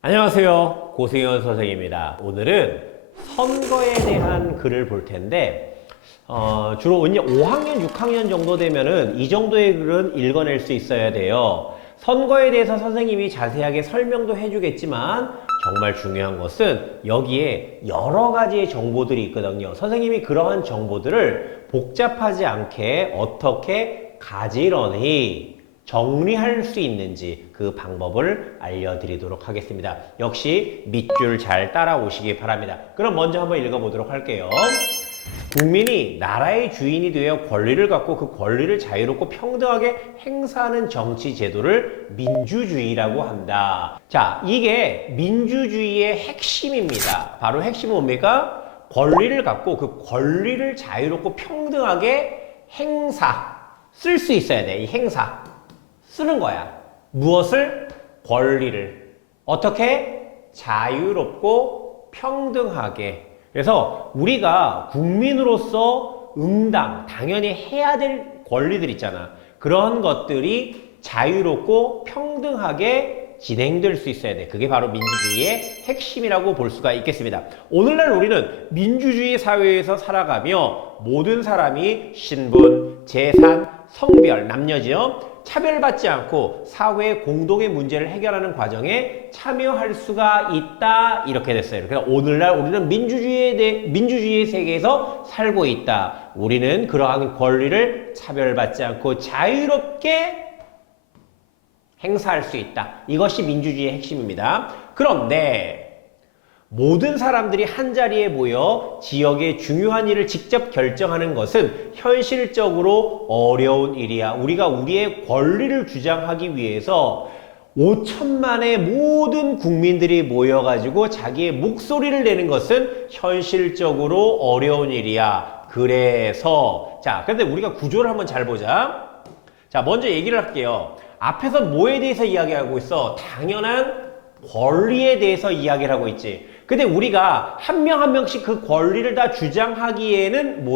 안녕하세요. 고승현 선생입니다. 오늘은 선거에 대한 글을 볼 텐데 주로 이제 5학년, 6학년 정도 되면은 이 정도의 글은 읽어낼 수 있어야 돼요. 선거에 대해서 선생님이 자세하게 설명도 해주겠지만 정말 중요한 것은 여기에 여러 가지의 정보들이 있거든요. 선생님이 그러한 정보들을 복잡하지 않게 어떻게 가지런히 정리할 수 있는지 그 방법을 알려드리도록 하겠습니다. 역시 밑줄 잘 따라오시기 바랍니다. 그럼 먼저 한번 읽어보도록 할게요. 국민이 나라의 주인이 되어 권리를 갖고 그 권리를 자유롭고 평등하게 행사하는 정치 제도를 민주주의라고 한다. 자, 이게 민주주의의 핵심입니다. 바로 핵심은 뭡니까? 권리를 갖고 그 권리를 자유롭고 평등하게 쓸 수 있어야 돼. 이 행사. 쓰는 거야. 무엇을? 권리를. 어떻게? 자유롭고 평등하게. 그래서 우리가 국민으로서 당연히 해야 될 권리들 있잖아. 그런 것들이 자유롭고 평등하게 진행될 수 있어야 돼. 그게 바로 민주주의의 핵심이라고 볼 수가 있겠습니다. 오늘날 우리는 민주주의 사회에서 살아가며 모든 사람이 신분, 재산, 성별, 남녀지요. 차별받지 않고 사회 공동의 문제를 해결하는 과정에 참여할 수가 있다. 이렇게 됐어요. 그래서 오늘날 우리는 민주주의의 세계에서 살고 있다. 우리는 그러한 권리를 차별받지 않고 자유롭게 행사할 수 있다. 이것이 민주주의의 핵심입니다. 그런데 모든 사람들이 한자리에 모여 지역의 중요한 일을 직접 결정하는 것은 현실적으로 어려운 일이야. 우리가 우리의 권리를 주장하기 위해서 5천만의 모든 국민들이 모여가지고 자기의 목소리를 내는 것은 현실적으로 어려운 일이야. 그래서 그런데 우리가 구조를 한번 잘 보자. 자, 먼저 얘기를 할게요. 앞에서 뭐에 대해서 이야기하고 있어? 당연한 권리에 대해서 이야기를 하고 있지. 근데 우리가 한 명 한 명씩 그 권리를 다 주장하기에는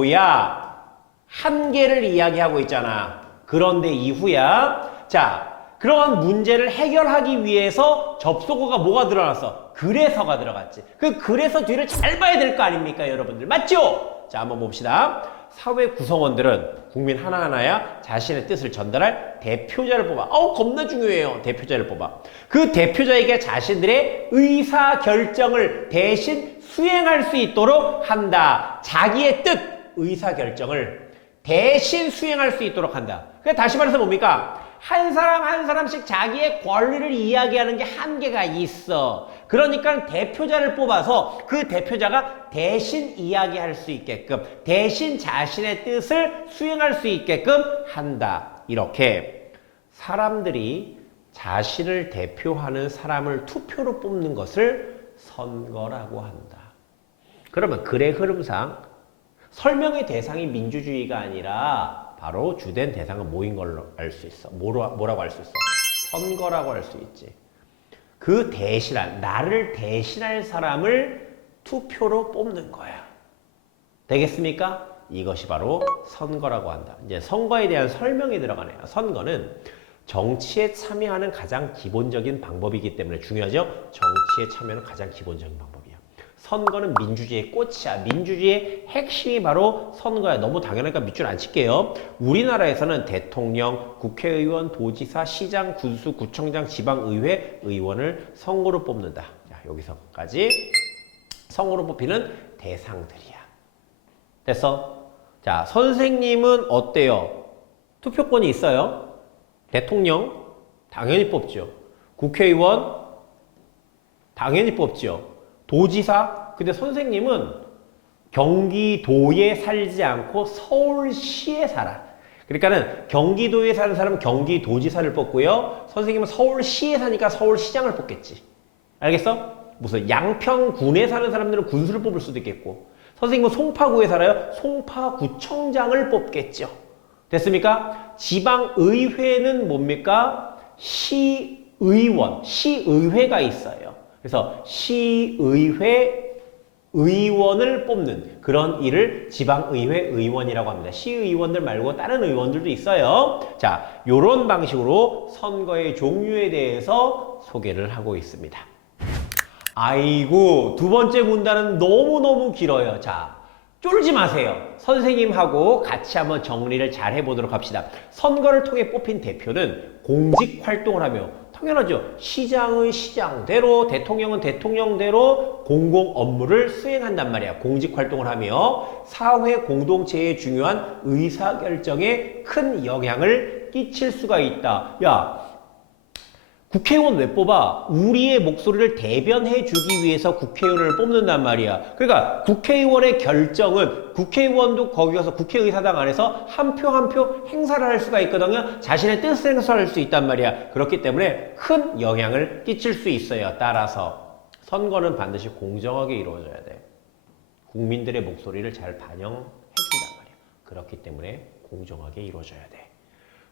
한계를 이야기하고 있잖아. 그런데 이후야. 자, 그러한 문제를 해결하기 위해서 접속어가 뭐가 들어갔어? 그래서가 들어갔지. 그 그래서 뒤를 잘 봐야 될 거 아닙니까, 여러분들? 맞죠? 자, 한번 봅시다. 사회 구성원들은 국민 하나하나야 자신의 뜻을 전달할 대표자를 뽑아. 겁나 중요해요. 대표자를 뽑아. 그 대표자에게 자신들의 의사결정을 대신 수행할 수 있도록 한다. 자기의 뜻, 의사결정을 대신 수행할 수 있도록 한다. 다시 말해서 뭡니까? 한 사람 한 사람씩 자기의 권리를 이야기하는 게 한계가 있어. 그러니까 대표자를 뽑아서 그 대표자가 대신 이야기할 수 있게끔, 대신 자신의 뜻을 수행할 수 있게끔 한다. 이렇게 사람들이 자신을 대표하는 사람을 투표로 뽑는 것을 선거라고 한다. 그러면 글의 흐름상 설명의 대상이 민주주의가 아니라 바로 주된 대상은 뭐인 걸로 알 수 있어? 뭐라고 할 수 있어? 선거라고 할 수 있지. 그 나를 대신할 사람을 투표로 뽑는 거야. 되겠습니까? 이것이 바로 선거라고 한다. 이제 선거에 대한 설명이 들어가네요. 선거는 정치에 참여하는 가장 기본적인 방법이기 때문에 중요하죠? 정치에 참여는 가장 기본적인 방법이야. 선거는 민주주의의 꽃이야. 민주주의의 핵심이 바로 선거야. 너무 당연하니까 밑줄 안 칠게요. 우리나라에서는 대통령, 국회의원, 도지사, 시장, 군수, 구청장, 지방의회, 의원을 선거로 뽑는다. 자, 여기서까지 선거로 뽑히는 대상들이야. 됐어? 자, 선생님은 어때요? 투표권이 있어요? 대통령? 당연히 뽑죠. 국회의원? 당연히 뽑죠. 도지사? 근데 선생님은 경기도에 살지 않고 서울시에 살아. 그러니까는 경기도에 사는 사람은 경기도지사를 뽑고요. 선생님은 서울시에 사니까 서울시장을 뽑겠지. 알겠어? 무슨 양평군에 사는 사람들은 군수를 뽑을 수도 있겠고, 선생님은 송파구에 살아요. 송파구청장을 뽑겠죠. 됐습니까? 지방의회는 뭡니까? 시의원, 시의회가 있어요. 그래서 시의회 의원을 뽑는 그런 일을 지방의회 의원이라고 합니다. 시의원들 말고 다른 의원들도 있어요. 자, 요런 방식으로 선거의 종류에 대해서 소개를 하고 있습니다. 아이고, 두 번째 문단은 너무너무 길어요. 자, 쫄지 마세요. 선생님하고 같이 한번 정리를 잘 해보도록 합시다. 선거를 통해 뽑힌 대표는 공직 활동을 하며, 당연하죠. 시장은 시장대로, 대통령은 대통령대로 공공 업무를 수행한단 말이야. 공직 활동을 하며 사회 공동체에 중요한 의사결정에 큰 영향을 끼칠 수가 있다. 야, 국회의원 왜 뽑아? 우리의 목소리를 대변해 주기 위해서 국회의원을 뽑는단 말이야. 그러니까 국회의원의 결정은 국회의원도 거기 가서 국회의사당 안에서 한 표 한 표 행사를 할 수가 있거든요. 자신의 뜻을 행사할 수 있단 말이야. 그렇기 때문에 큰 영향을 끼칠 수 있어요. 따라서 선거는 반드시 공정하게 이루어져야 돼. 국민들의 목소리를 잘 반영해 준단 말이야. 그렇기 때문에 공정하게 이루어져야 돼.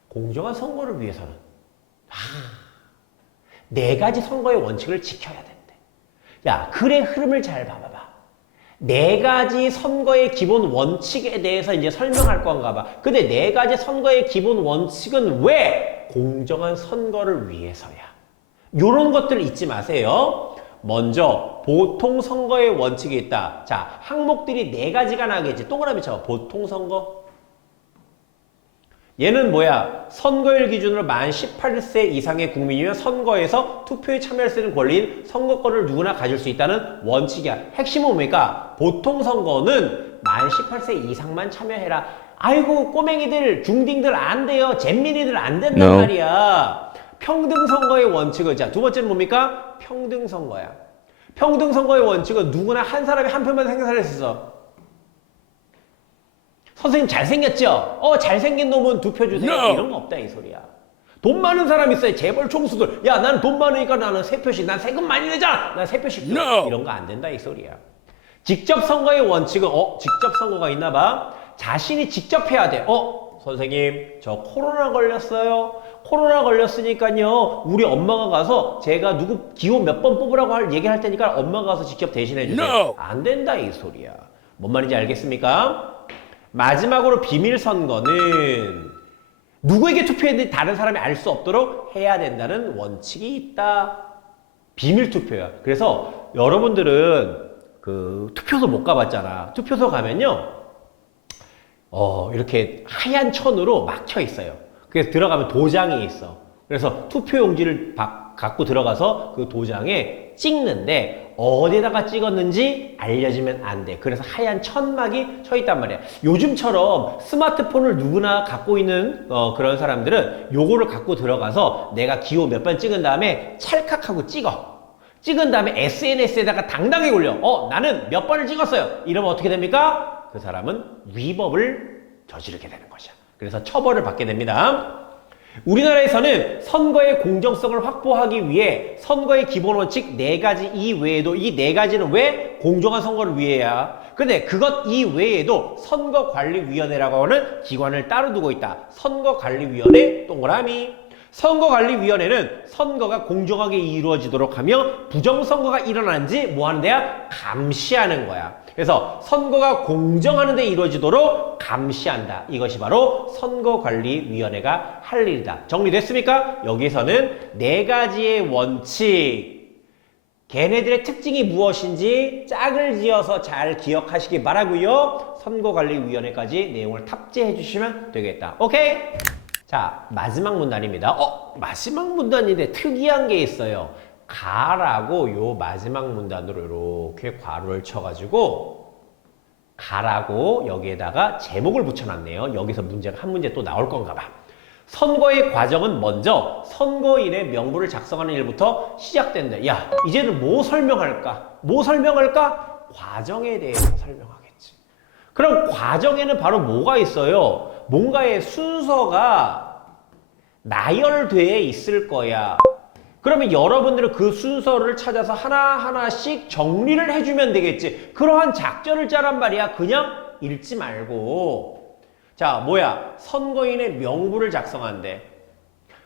공정한 선거를 위해서는 네 가지 선거의 원칙을 지켜야 된대. 야, 글의 흐름을 잘 봐봐봐. 네 가지 선거의 기본 원칙에 대해서 이제 설명할 건가 봐. 근데 네 가지 선거의 기본 원칙은 왜? 공정한 선거를 위해서야. 요런 것들 잊지 마세요. 먼저 보통 선거의 원칙이 있다. 자, 항목들이 네 가지가 나겠지. 동그라미 쳐. 보통 선거. 얘는 뭐야? 선거일 기준으로 만 18세 이상의 국민이면 선거에서 투표에 참여할 수 있는 권리인 선거권을 누구나 가질 수 있다는 원칙이야. 핵심은 뭡니까? 보통 선거는 만 18세 이상만 참여해라. 아이고, 꼬맹이들, 중딩들 안 돼요. 잼민이들 안 된단 말이야. 평등 선거의 원칙은, 자, 두 번째는 뭡니까? 평등 선거야. 평등 선거의 원칙은 누구나 한 사람이 한 표만 행사할 수 있어. 선생님 잘생겼죠? 잘생긴 놈은 두 표 주세요. No. 이런 거 없다 이 소리야. 돈 많은 사람 있어요. 재벌 총수들. 야, 나는 돈 많으니까 나는 세 표씩. 난 세금 많이 내잖아. 난 세 표씩. No. 이런 거 안 된다 이 소리야. 직접 선거의 원칙은 직접 선거가 있나 봐. 자신이 직접 해야 돼. 선생님 저 코로나 걸렸어요. 코로나 걸렸으니까요. 우리 엄마가 가서 제가 누구 기호 몇 번 뽑으라고 얘기할 테니까 엄마가 가서 직접 대신해 주세요. No. 안 된다 이 소리야. 뭔 말인지 알겠습니까? 마지막으로 비밀 선거는 누구에게 투표했는지 다른 사람이 알 수 없도록 해야 된다는 원칙이 있다. 비밀 투표야. 그래서 여러분들은 그 투표소 못 가봤잖아. 투표소 가면요, 이렇게 하얀 천으로 막혀 있어요. 그래서 들어가면 도장이 있어. 그래서 투표용지를 갖고 들어가서 그 도장에 찍는데 어디다가 찍었는지 알려지면 안 돼. 그래서 하얀 천막이 쳐 있단 말이야. 요즘처럼 스마트폰을 누구나 갖고 있는 그런 사람들은 요거를 갖고 들어가서 내가 기호 몇 번 찍은 다음에 찰칵하고 찍어. 찍은 다음에 SNS에다가 당당히 올려. 나는 몇 번을 찍었어요. 이러면 어떻게 됩니까? 그 사람은 위법을 저지르게 되는 것이야. 그래서 처벌을 받게 됩니다. 우리나라에서는 선거의 공정성을 확보하기 위해 선거의 기본 원칙 4가지 이외에도, 이 4가지는 왜? 공정한 선거를 위해야. 근데 그것 이외에도 선거관리위원회라고 하는 기관을 따로 두고 있다. 선거관리위원회 동그라미. 선거관리위원회는 선거가 공정하게 이루어지도록 하며 부정선거가 일어난지 뭐 하는 데야? 감시하는 거야. 그래서 선거가 공정하는 데 이루어지도록 감시한다. 이것이 바로 선거관리위원회가 할 일이다. 정리됐습니까? 여기서는 4가지의 원칙, 걔네들의 특징이 무엇인지 짝을 지어서 잘 기억하시기 바라고요. 선거관리위원회까지 내용을 탑재해 주시면 되겠다. 오케이? 자, 마지막 문단입니다. 마지막 문단인데 특이한 게 있어요. 가라고 요 마지막 문단으로 이렇게 괄호를 쳐가지고 가라고 여기에다가 제목을 붙여놨네요. 여기서 문제가 한 문제 또 나올 건가 봐. 선거의 과정은 먼저 선거인의 명부를 작성하는 일부터 시작된다. 야, 이제는 뭐 설명할까? 뭐 설명할까? 과정에 대해서 설명하겠지. 그럼 과정에는 바로 뭐가 있어요? 뭔가의 순서가 나열되어 있을 거야. 그러면 여러분들은 그 순서를 찾아서 하나하나씩 정리를 해주면 되겠지. 그러한 작전을 짜란 말이야. 그냥 읽지 말고. 자, 뭐야? 선거인의 명부를 작성한대.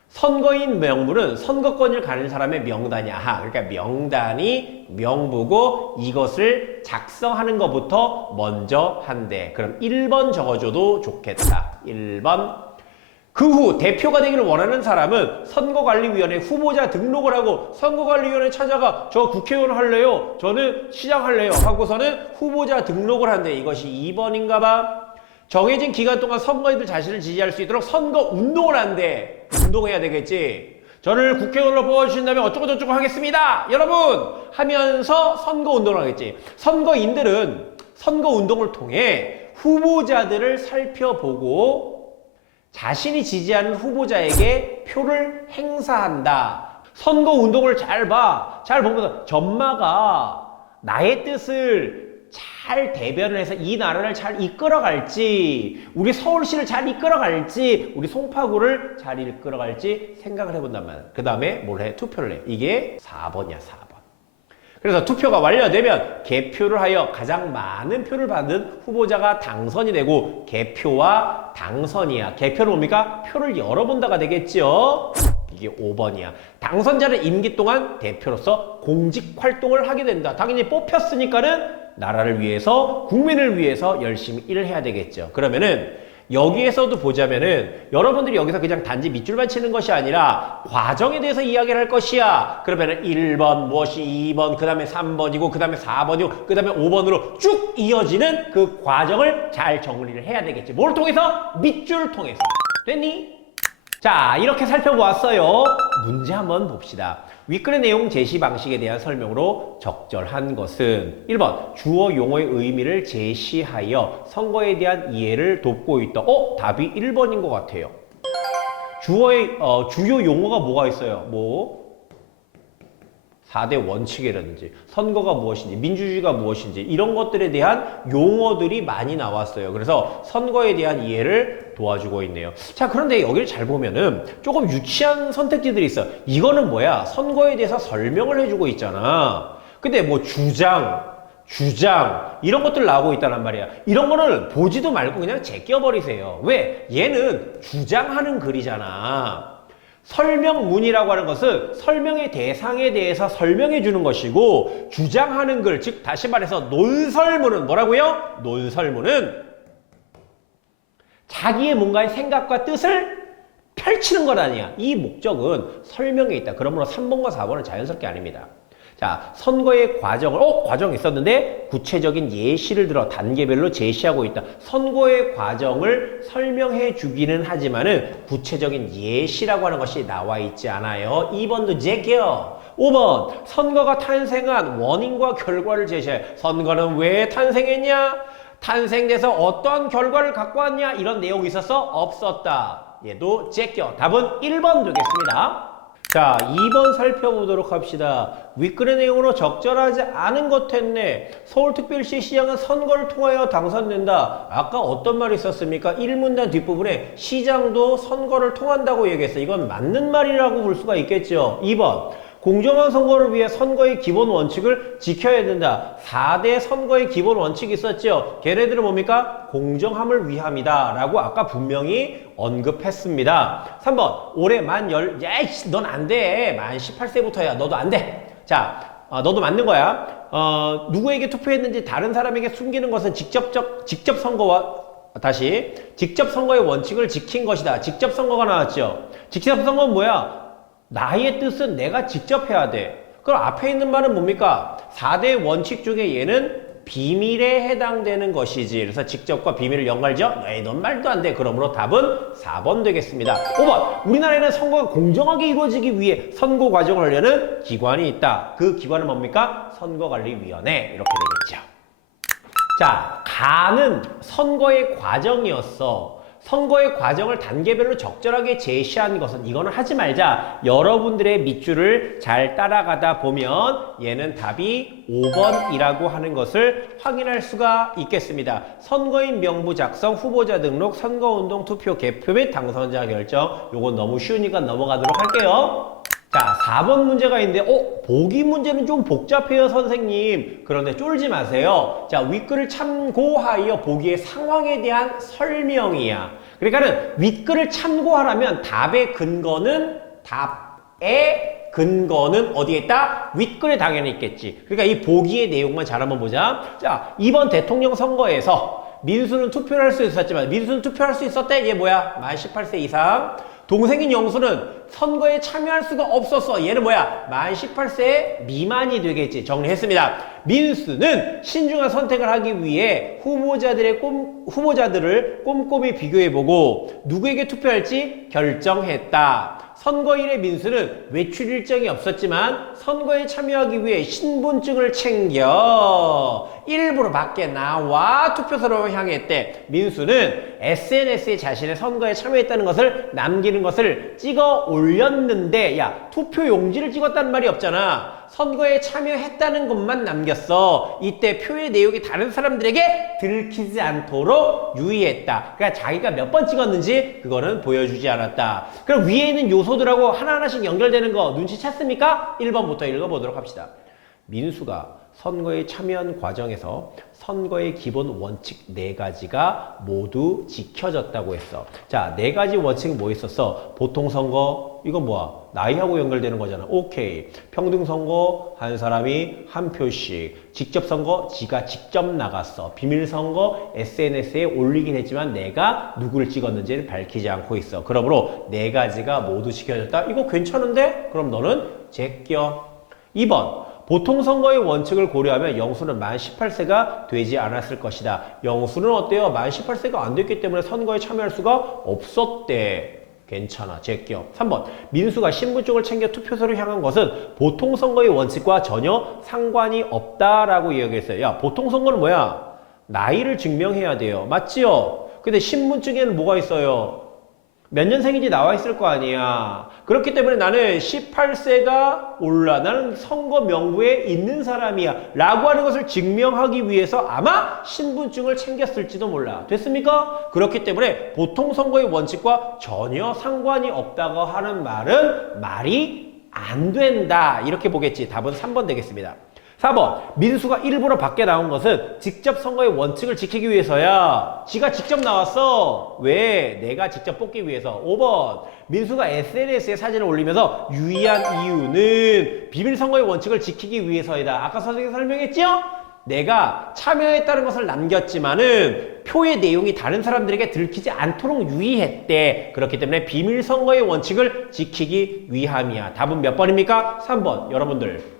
선거인 명부는 선거권을 가진 사람의 명단이야. 그러니까 명단이 명부고 이것을 작성하는 것부터 먼저 한대. 그럼 1번 적어줘도 좋겠다. 1번. 그 후 대표가 되기를 원하는 사람은 선거관리위원회 후보자 등록을 하고 선거관리위원회 찾아가 저 국회의원 할래요. 저는 시장 할래요. 하고서는 후보자 등록을 한대. 이것이 2번인가 봐. 정해진 기간 동안 선거인들 자신을 지지할 수 있도록 선거 운동을 한대. 운동해야 되겠지. 저를 국회의원으로 뽑아주신다면 어쩌고 저쩌고 하겠습니다. 여러분! 하면서 선거 운동을 하겠지. 선거인들은 선거 운동을 통해 후보자들을 살펴보고 자신이 지지하는 후보자에게 표를 행사한다. 선거 운동을 잘 봐. 잘 보면서 전마가 나의 뜻을 잘 대변을 해서 이 나라를 잘 이끌어갈지, 우리 서울시를 잘 이끌어갈지, 우리 송파구를 잘 이끌어갈지 생각을 해본단 말이야. 그 다음에 뭘 해? 투표를 해. 이게 4번이야, 4번. 그래서 투표가 완료되면 개표를 하여 가장 많은 표를 받은 후보자가 당선이 되고, 개표와 당선이야. 개표는 뭡니까? 표를 열어본다가 되겠죠. 이게 5번이야. 당선자는 임기 동안 대표로서 공직 활동을 하게 된다. 당연히 뽑혔으니까는 나라를 위해서, 국민을 위해서 열심히 일을 해야 되겠죠. 그러면은 여기에서도 보자면은 여러분들이 여기서 그냥 단지 밑줄만 치는 것이 아니라 과정에 대해서 이야기를 할 것이야. 그러면은 1번 무엇이 2번, 그 다음에 3번이고, 그 다음에 4번이고, 그 다음에 5번으로 쭉 이어지는 그 과정을 잘 정리를 해야 되겠지. 뭘 통해서? 밑줄 통해서. 됐니? 자, 이렇게 살펴보았어요. 문제 한번 봅시다. 윗글의 내용 제시 방식에 대한 설명으로 적절한 것은 1번 주어 용어의 의미를 제시하여 선거에 대한 이해를 돕고 있다. 답이 1번인 것 같아요. 주어의 주요 용어가 뭐가 있어요? 뭐 4대 원칙이라든지 선거가 무엇인지 민주주의가 무엇인지 이런 것들에 대한 용어들이 많이 나왔어요. 그래서 선거에 대한 이해를 도와주고 있네요. 자, 그런데 여기를 잘 보면은 조금 유치한 선택지들이 있어. 이거는 뭐야? 선거에 대해서 설명을 해주고 있잖아. 근데 뭐 주장 이런 것들 나오고 있다란 말이야. 이런 거는 보지도 말고 그냥 제껴버리세요. 왜? 얘는 주장하는 글이잖아. 설명문이라고 하는 것은 설명의 대상에 대해서 설명해 주는 것이고, 주장하는 글, 즉 다시 말해서 논설문은 뭐라고요? 논설문은 자기의 뭔가의 생각과 뜻을 펼치는 것 아니야. 이 목적은 설명에 있다. 그러므로 3번과 4번은 자연스럽게 아닙니다. 자, 선거의 과정을, 과정이 있었는데 구체적인 예시를 들어 단계별로 제시하고 있다. 선거의 과정을 설명해 주기는 하지만은 구체적인 예시라고 하는 것이 나와 있지 않아요. 2번도 제껴. 5번, 선거가 탄생한 원인과 결과를 제시해. 선거는 왜 탄생했냐? 탄생돼서 어떤 결과를 갖고 왔냐? 이런 내용이 있었어? 없었다. 얘도 제껴. 답은 1번 되겠습니다. 자, 2번 살펴보도록 합시다. 윗글의 내용으로 적절하지 않은 것 했네. 서울특별시 시장은 선거를 통하여 당선된다. 아까 어떤 말이 있었습니까? 1문단 뒷부분에 시장도 선거를 통한다고 얘기했어. 이건 맞는 말이라고 볼 수가 있겠죠. 2번. 공정한 선거를 위해 선거의 기본 원칙을 지켜야 된다. 4대 선거의 기본 원칙이 있었죠. 걔네들은 뭡니까? 공정함을 위함이다. 라고 아까 분명히 언급했습니다. 3번. 올해 야이씨, 넌 안 돼. 만 18세부터야. 너도 안 돼. 자, 너도 맞는 거야. 누구에게 투표했는지 다른 사람에게 숨기는 것은 직접 선거의 원칙을 지킨 것이다. 직접 선거가 나왔죠. 직접 선거는 뭐야? 나의 뜻은 내가 직접 해야 돼. 그럼 앞에 있는 말은 뭡니까? 4대 원칙 중에 얘는 비밀에 해당되는 것이지. 그래서 직접과 비밀을 연결죠? 에이, 넌 말도 안 돼. 그러므로 답은 4번 되겠습니다. 5번. 우리나라에는 선거가 공정하게 이루어지기 위해 선거 과정을 하려는 기관이 있다. 그 기관은 뭡니까? 선거관리위원회. 이렇게 되겠죠. 자, 가는 선거의 과정이었어. 선거의 과정을 단계별로 적절하게 제시한 것은 이거는 하지 말자. 여러분들의 밑줄을 잘 따라가다 보면 얘는 답이 5번이라고 하는 것을 확인할 수가 있겠습니다. 선거인 명부 작성, 후보자 등록, 선거운동, 투표, 개표 및 당선자 결정. 요건 너무 쉬우니까 넘어가도록 할게요. 자, 4번 문제가 있는데 보기 문제는 좀 복잡해요, 선생님. 그런데 쫄지 마세요. 자, 윗글을 참고하여 보기의 상황에 대한 설명이야. 그러니까는 윗글을 참고하라면 답의 근거는 어디에 있다? 윗글에 당연히 있겠지. 그러니까 이 보기의 내용만 잘 한번 보자. 자, 이번 대통령 선거에서 민수는 투표를 할 수 있었지만 민수는 투표할 수 있었대? 얘 뭐야? 만 18세 이상. 동생인 영수는 선거에 참여할 수가 없었어. 얘는 뭐야? 만 18세 미만이 되겠지. 정리했습니다. 민수는 신중한 선택을 하기 위해 후보자들을 꼼꼼히 비교해보고 누구에게 투표할지 결정했다. 선거일에 민수는 외출 일정이 없었지만 선거에 참여하기 위해 신분증을 챙겨 일부러 밖에 나와 투표소로 향했대. 민수는 SNS에 자신의 선거에 참여했다는 것을 남기는 것을 찍어 올렸는데, 야, 투표 용지를 찍었다는 말이 없잖아. 선거에 참여했다는 것만 남겼어. 이때 표의 내용이 다른 사람들에게 들키지 않도록 유의했다. 그러니까 자기가 몇 번 찍었는지 그거는 보여주지 않았다. 그럼 위에 있는 요소들하고 하나하나씩 연결되는 거 눈치챘습니까? 1번부터 읽어보도록 합시다. 민수가 선거에 참여한 과정에서 선거의 기본 원칙 4가지가 모두 지켜졌다고 했어. 자, 4가지 원칙은 뭐 있었어? 보통선거, 이건 뭐야? 나이하고 연결되는 거잖아. 오케이. 평등선거, 한 사람이 한 표씩. 직접선거, 지가 직접 나갔어. 비밀선거, SNS에 올리긴 했지만 내가 누구를 찍었는지를 밝히지 않고 있어. 그러므로 4가지가 모두 지켜졌다. 이거 괜찮은데? 그럼 너는 제껴. 2번. 보통 선거의 원칙을 고려하면 영수는 만 18세가 되지 않았을 것이다. 영수는 어때요? 만 18세가 안 됐기 때문에 선거에 참여할 수가 없었대. 괜찮아. 제껴. 3번. 민수가 신분증을 챙겨 투표소를 향한 것은 보통 선거의 원칙과 전혀 상관이 없다라고 이야기했어요. 야, 보통 선거는 뭐야? 나이를 증명해야 돼요. 맞지요? 근데 신분증에는 뭐가 있어요? 몇 년생인지 나와 있을 거 아니야. 그렇기 때문에 나는 18세가 올라. 나는 선거 명부에 있는 사람이야. 라고 하는 것을 증명하기 위해서 아마 신분증을 챙겼을지도 몰라. 됐습니까? 그렇기 때문에 보통 선거의 원칙과 전혀 상관이 없다고 하는 말은 말이 안 된다. 이렇게 보겠지. 답은 3번 되겠습니다. 4번. 민수가 일부러 밖에 나온 것은 직접 선거의 원칙을 지키기 위해서야. 지가 직접 나왔어. 왜? 내가 직접 뽑기 위해서. 5번. 민수가 SNS에 사진을 올리면서 유의한 이유는 비밀 선거의 원칙을 지키기 위해서이다. 아까 선생님이 설명했죠? 내가 참여했다는 것을 남겼지만은 표의 내용이 다른 사람들에게 들키지 않도록 유의했대. 그렇기 때문에 비밀 선거의 원칙을 지키기 위함이야. 답은 몇 번입니까? 3번. 여러분들.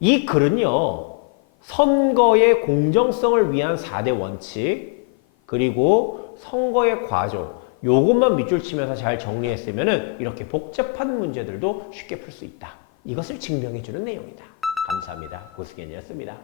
이 글은요, 선거의 공정성을 위한 4대 원칙, 그리고 선거의 과정, 요것만 밑줄 치면서 잘 정리했으면은 이렇게 복잡한 문제들도 쉽게 풀 수 있다. 이것을 증명해주는 내용이다. 감사합니다. 고스견이었습니다.